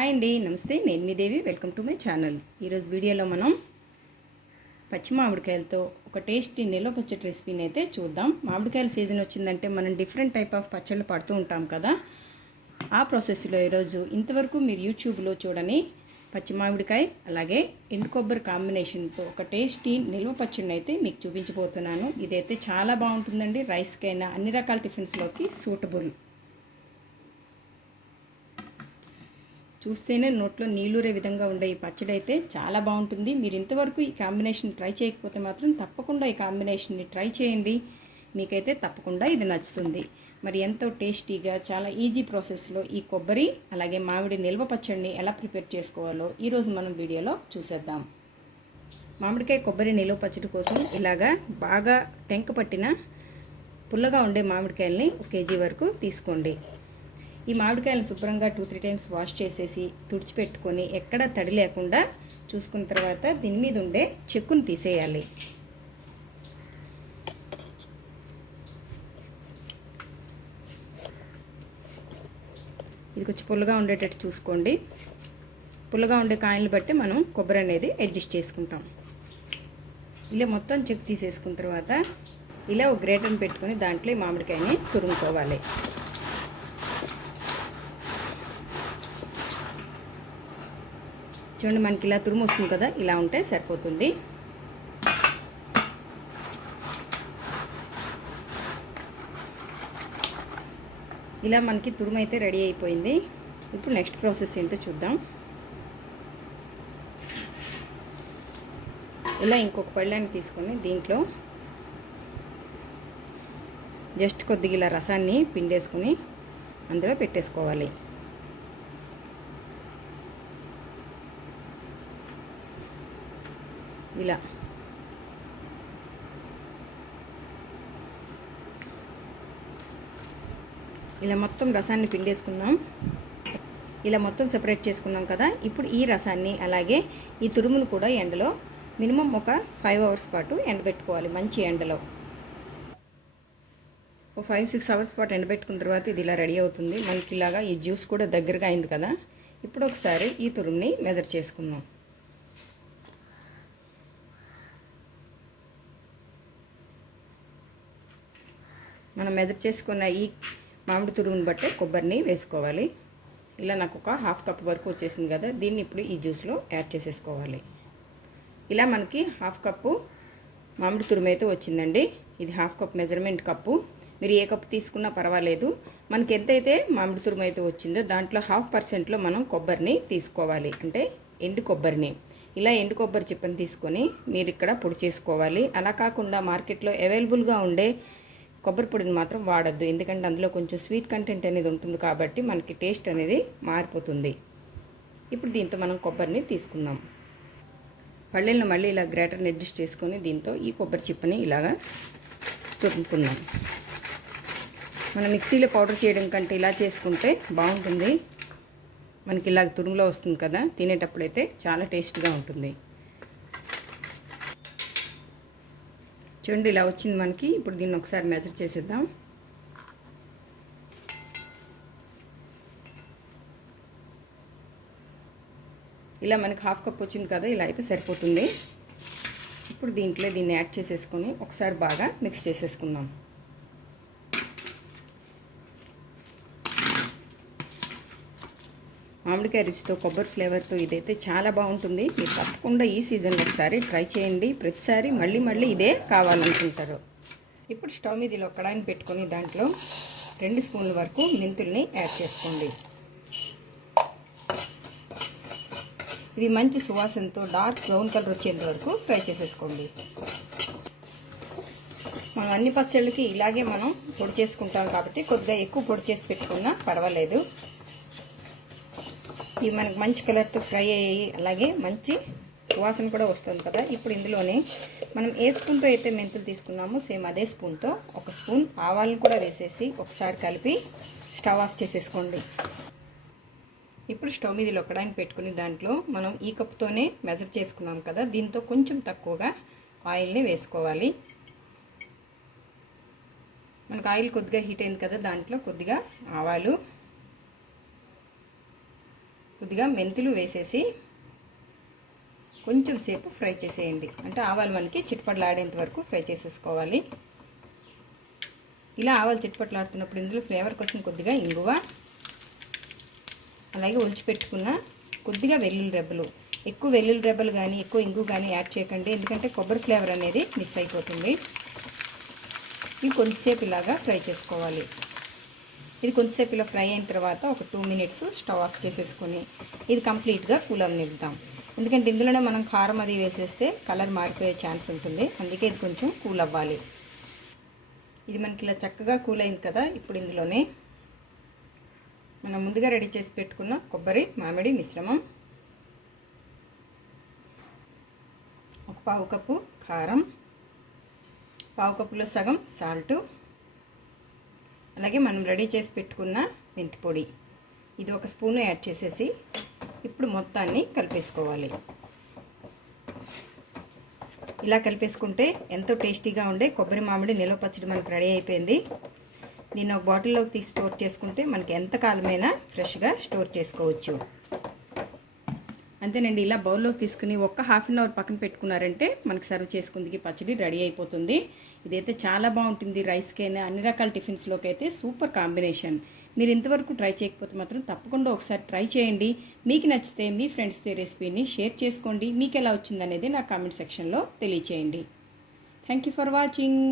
Hi అండి నమస్తే. నేను మీ Devi. Welcome to my channel. ఈరోజు వీడియోలో మనం పచ్చి మామిడికాయలతో ఒక టేస్టీ నిల్వ పచ్చడి రెసిపీని అయితే చూద్దాం. మామిడికాయల సీజన్ వచ్చిందంటే మనం డిఫరెంట్ టైప్ ఆఫ్ పచ్చళ్ళు పడుతూ ఉంటాం కదా. ఆ ప్రాసెస్లో ఈరోజు ఇంతవరకు మీరు యూట్యూబ్లో చూడని పచ్చి మామిడికాయ అలాగే ఎండు కొబ్బరి కాంబినేషన్తో ఒక టేస్టీ నిల్వ పచ్చడిని అయితే మీకు చూపించబోతున్నాను. ఇదైతే చాలా బాగుంటుందండి. రైస్కైనా అన్ని రకాల టిఫిన్స్లోకి సూటబుల్. చూస్తేనే నోట్లో నీళ్ళూరే విధంగా ఉండే ఈ పచ్చడి అయితే చాలా బాగుంటుంది. మీరు ఇంతవరకు ఈ కాంబినేషన్ ట్రై చేయకపోతే మాత్రం తప్పకుండా ఈ కాంబినేషన్ని ట్రై చేయండి. మీకైతే తప్పకుండా ఇది నచ్చుతుంది. మరి ఎంతో టేస్టీగా చాలా ఈజీ ప్రాసెస్లో ఈ కొబ్బరి అలాగే మామిడి నిల్వ పచ్చడిని ఎలా ప్రిపేర్ చేసుకోవాలో ఈరోజు మనం వీడియోలో చూసేద్దాం. మామిడికాయ కొబ్బరి నిల్వ పచ్చడి కోసం ఇలాగా బాగా టెంక పట్టిన పుల్లగా ఉండే మామిడికాయల్ని ఒక కేజీ వరకు తీసుకోండి. ఈ మామిడికాయలను శుభ్రంగా టూ త్రీ టైమ్స్ వాష్ చేసేసి తుడిచిపెట్టుకొని ఎక్కడ తడి లేకుండా చూసుకున్న తర్వాత దీని మీద ఉండే చెక్కును తీసేయాలి. ఇది కొంచెం పుల్లగా ఉండేటట్టు చూసుకోండి. పుల్లగా ఉండే కాయలను బట్టి మనం కొబ్బరి అనేది అడ్జస్ట్ చేసుకుంటాం. ఇలా మొత్తం చెక్ తీసేసుకున్న తర్వాత ఇలా ఒక గ్రేటర్ని పెట్టుకొని దాంట్లో ఈ మామిడికాయని తురుముకోవాలి. చూడండి మనకి ఇలా తురుము వస్తుంది కదా ఇలా ఉంటే సరిపోతుంది. ఇలా మనకి తురుము అయితే రెడీ అయిపోయింది. ఇప్పుడు నెక్స్ట్ ప్రాసెస్ ఏంటో చూద్దాం. ఇలా ఇంకొక పళ్ళాన్ని తీసుకొని దీంట్లో జస్ట్ కొద్దిగా ఇలా రసాన్ని పిండేసుకుని అందులో పెట్టేసుకోవాలి. ఇలా. ఇలా మొత్తం రసాన్ని పిండేసుకున్నాం. ఇలా మొత్తం సెపరేట్ చేసుకున్నాం కదా. ఇప్పుడు ఈ రసాన్ని అలాగే ఈ తురుమును కూడా ఎండలో మినిమం ఒక ఫైవ్ అవర్స్ పాటు ఎండబెట్టుకోవాలి మంచి ఎండలో. ఒక ఫైవ్ సిక్స్ అవర్స్ పాటు ఎండబెట్టుకున్న తర్వాత ఇది ఇలా రెడీ అవుతుంది. మనకి ఇలాగా ఈ జ్యూస్ కూడా దగ్గరగా అయింది కదా. ఇప్పుడు ఒకసారి ఈ తురుముని మెదర్ చేసుకుందాం. మనం మెదర్ చేసుకున్న ఈ మామిడి తురుగును బట్టే కొబ్బరిని వేసుకోవాలి. ఇలా నాకు ఒక హాఫ్ కప్ వరకు వచ్చేసింది కదా దీన్ని ఇప్పుడు ఈ జ్యూస్లో యాడ్ చేసేసుకోవాలి. ఇలా మనకి హాఫ్ కప్పు మామిడి తురుము అయితే వచ్చిందండి. ఇది హాఫ్ కప్ మెజర్మెంట్ కప్పు. మీరు ఏ కప్పు తీసుకున్నా పర్వాలేదు. మనకి ఎంతైతే మామిడి తురుము అయితే వచ్చిందో దాంట్లో హాఫ్ పర్సెంట్లో మనం కొబ్బరిని తీసుకోవాలి. అంటే ఎండు కొబ్బరిని. ఇలా ఎండు కొబ్బరి చిప్పని తీసుకొని మీరు ఇక్కడ పొడి చేసుకోవాలి. అలా కాకుండా మార్కెట్లో అవైలబుల్గా ఉండే కొబ్బరి పొడిని మాత్రం వాడద్దు. ఎందుకంటే అందులో కొంచెం స్వీట్ కంటెంట్ అనేది ఉంటుంది కాబట్టి మనకి టేస్ట్ అనేది మారిపోతుంది. ఇప్పుడు దీంతో మనం కొబ్బరిని తీసుకుందాం. పళ్ళెలను మళ్ళీ ఇలా గ్రేటర్ని అడ్జస్ట్ చేసుకొని దీంతో ఈ కొబ్బరి చిప్పని ఇలాగా తురుముకుందాం. మనం మిక్సీలో పౌడర్ చేయడం కంటే ఇలా చేసుకుంటే బాగుంటుంది. మనకి ఇలా తురుములో వస్తుంది కదా తినేటప్పుడైతే చాలా టేస్ట్గా ఉంటుంది. చూడండి ఇలా వచ్చింది మనకి. ఇప్పుడు దీన్ని ఒకసారి మెజర్ చేసేద్దాం. ఇలా మనకి హాఫ్ కప్ వచ్చింది కదా ఇలా అయితే సరిపోతుంది. ఇప్పుడు దీంట్లో దీన్ని యాడ్ చేసేసుకొని ఒకసారి బాగా మిక్స్ చేసేసుకుందాం. మామిడికాయ రుచితో కొబ్బరి ఫ్లేవర్తో ఇదైతే చాలా బాగుంటుంది. మీరు తప్పకుండా ఈ సీజన్లో ఒకసారి ట్రై చేయండి. ప్రతిసారి మళ్ళీ మళ్ళీ ఇదే కావాలనుకుంటారు. ఇప్పుడు స్టవ్ మీద ఇలా కడాయిని పెట్టుకొని దాంట్లో రెండు స్పూన్ల వరకు మెంతుల్ని యాడ్ చేసుకోండి. ఇది మంచి సువాసనతో డార్క్ బ్రౌన్ కలర్ వచ్చేంత వరకు ఫ్రై చేసేసుకోండి. మనం అన్ని పచ్చళ్ళకి ఇలాగే మనం పొడి చేసుకుంటాం కాబట్టి కొద్దిగా ఎక్కువ పొడి చేసి పెట్టుకున్నా పర్వాలేదు. ఇవి మనకు మంచి కలర్తో ఫ్రై అయ్యి అలాగే మంచి వాసన కూడా వస్తుంది కదా. ఇప్పుడు ఇందులోనే మనం ఏ స్పూన్తో అయితే మెంతులు తీసుకున్నామో సేమ్ అదే స్పూన్తో ఒక స్పూన్ ఆవాలను కూడా వేసేసి ఒకసారి కలిపి స్టవ్ ఆఫ్ చేసేసుకోండి. ఇప్పుడు స్టవ్ మీద లొక్కడానికి పెట్టుకుని దాంట్లో మనం ఈ కప్తోనే మెజర్ చేసుకున్నాం కదా. దీంతో కొంచెం తక్కువగా ఆయిల్ని వేసుకోవాలి. మనకు ఆయిల్ కొద్దిగా హీట్ అయింది కదా దాంట్లో కొద్దిగా ఆవాలు కొద్దిగా మెంతులు వేసేసి కొంచెం సేపు ఫ్రై చేసేయండి. అంటే ఆవాలు మనకి చిట్పట్లాడేంత వరకు ఫ్రై చేసేసుకోవాలి. ఇలా ఆవాలు చిట్పట్లాడుతున్నప్పుడు ఇందులో ఫ్లేవర్ కోసం కొద్దిగా ఇంగువ అలాగే ఒలిచిపెట్టుకున్న కొద్దిగా వెల్లుల్లి రెబ్బలు. ఎక్కువ వెల్లుల్లి రెబ్బలు కానీ ఎక్కువ ఇంగు కానీ యాడ్ చేయకండి. ఎందుకంటే కొబ్బరి ఫ్లేవర్ అనేది మిస్ అయిపోతుంది. ఇవి కొంచెంసేపు ఇలాగా ఫ్రై చేసుకోవాలి. ఇది కొంతసేపు ఇలా ఫ్రై అయిన తర్వాత ఒక టూ మినిట్స్ స్టవ్ ఆఫ్ చేసేసుకొని ఇది కంప్లీట్గా కూల్ నిలుద్దాం ఎందుకంటే ఇందులోనే మనం కారం అది వేసేస్తే కలర్ మారిపోయే ఛాన్స్ ఉంటుంది. అందుకే ఇది కొంచెం కూల్ అవ్వాలి. ఇది మనకి ఇలా చక్కగా కూల్ అయింది కదా ఇప్పుడు ఇందులోనే మనం ముందుగా రెడీ చేసి పెట్టుకున్న కొబ్బరి మామిడి మిశ్రమం ఒక పావు కప్పు కారం పావు కప్పులో సగం సాల్టు అలాగే మనం రెడీ చేసి పెట్టుకున్న మెంతి పొడి. ఇది ఒక స్పూన్ యాడ్ చేసేసి ఇప్పుడు మొత్తాన్ని కలిపేసుకోవాలి. ఇలా కలిపేసుకుంటే ఎంతో టేస్టీగా ఉండే కొబ్బరి మామిడి నిల్వ పచ్చడి మనకు రెడీ అయిపోయింది. దీన్ని ఒక బాటిల్లోకి తీసి స్టోర్ చేసుకుంటే మనకి ఎంత కాలమైనా ఫ్రెష్గా స్టోర్ చేసుకోవచ్చు. అంతేనండి ఇలా బౌల్లోకి తీసుకుని ఒక్క హాఫ్ అన్ అవర్ పక్కన పెట్టుకున్నారంటే మనకి సర్వ్ చేసుకుందికి పచ్చడి రెడీ అయిపోతుంది. ఇదైతే చాలా బాగుంటుంది రైస్కైనా అన్ని రకాల టిఫిన్స్లోకి అయితే సూపర్ కాంబినేషన్. మీరు ఇంతవరకు ట్రై చేయకపోతే మాత్రం తప్పకుండా ఒకసారి ట్రై చేయండి. మీకు నచ్చితే మీ ఫ్రెండ్స్తో రెసిపీని షేర్ చేసుకోండి. మీకు ఎలా వచ్చిందనేది నా కామెంట్ సెక్షన్లో తెలియచేయండి. Thank you for watching.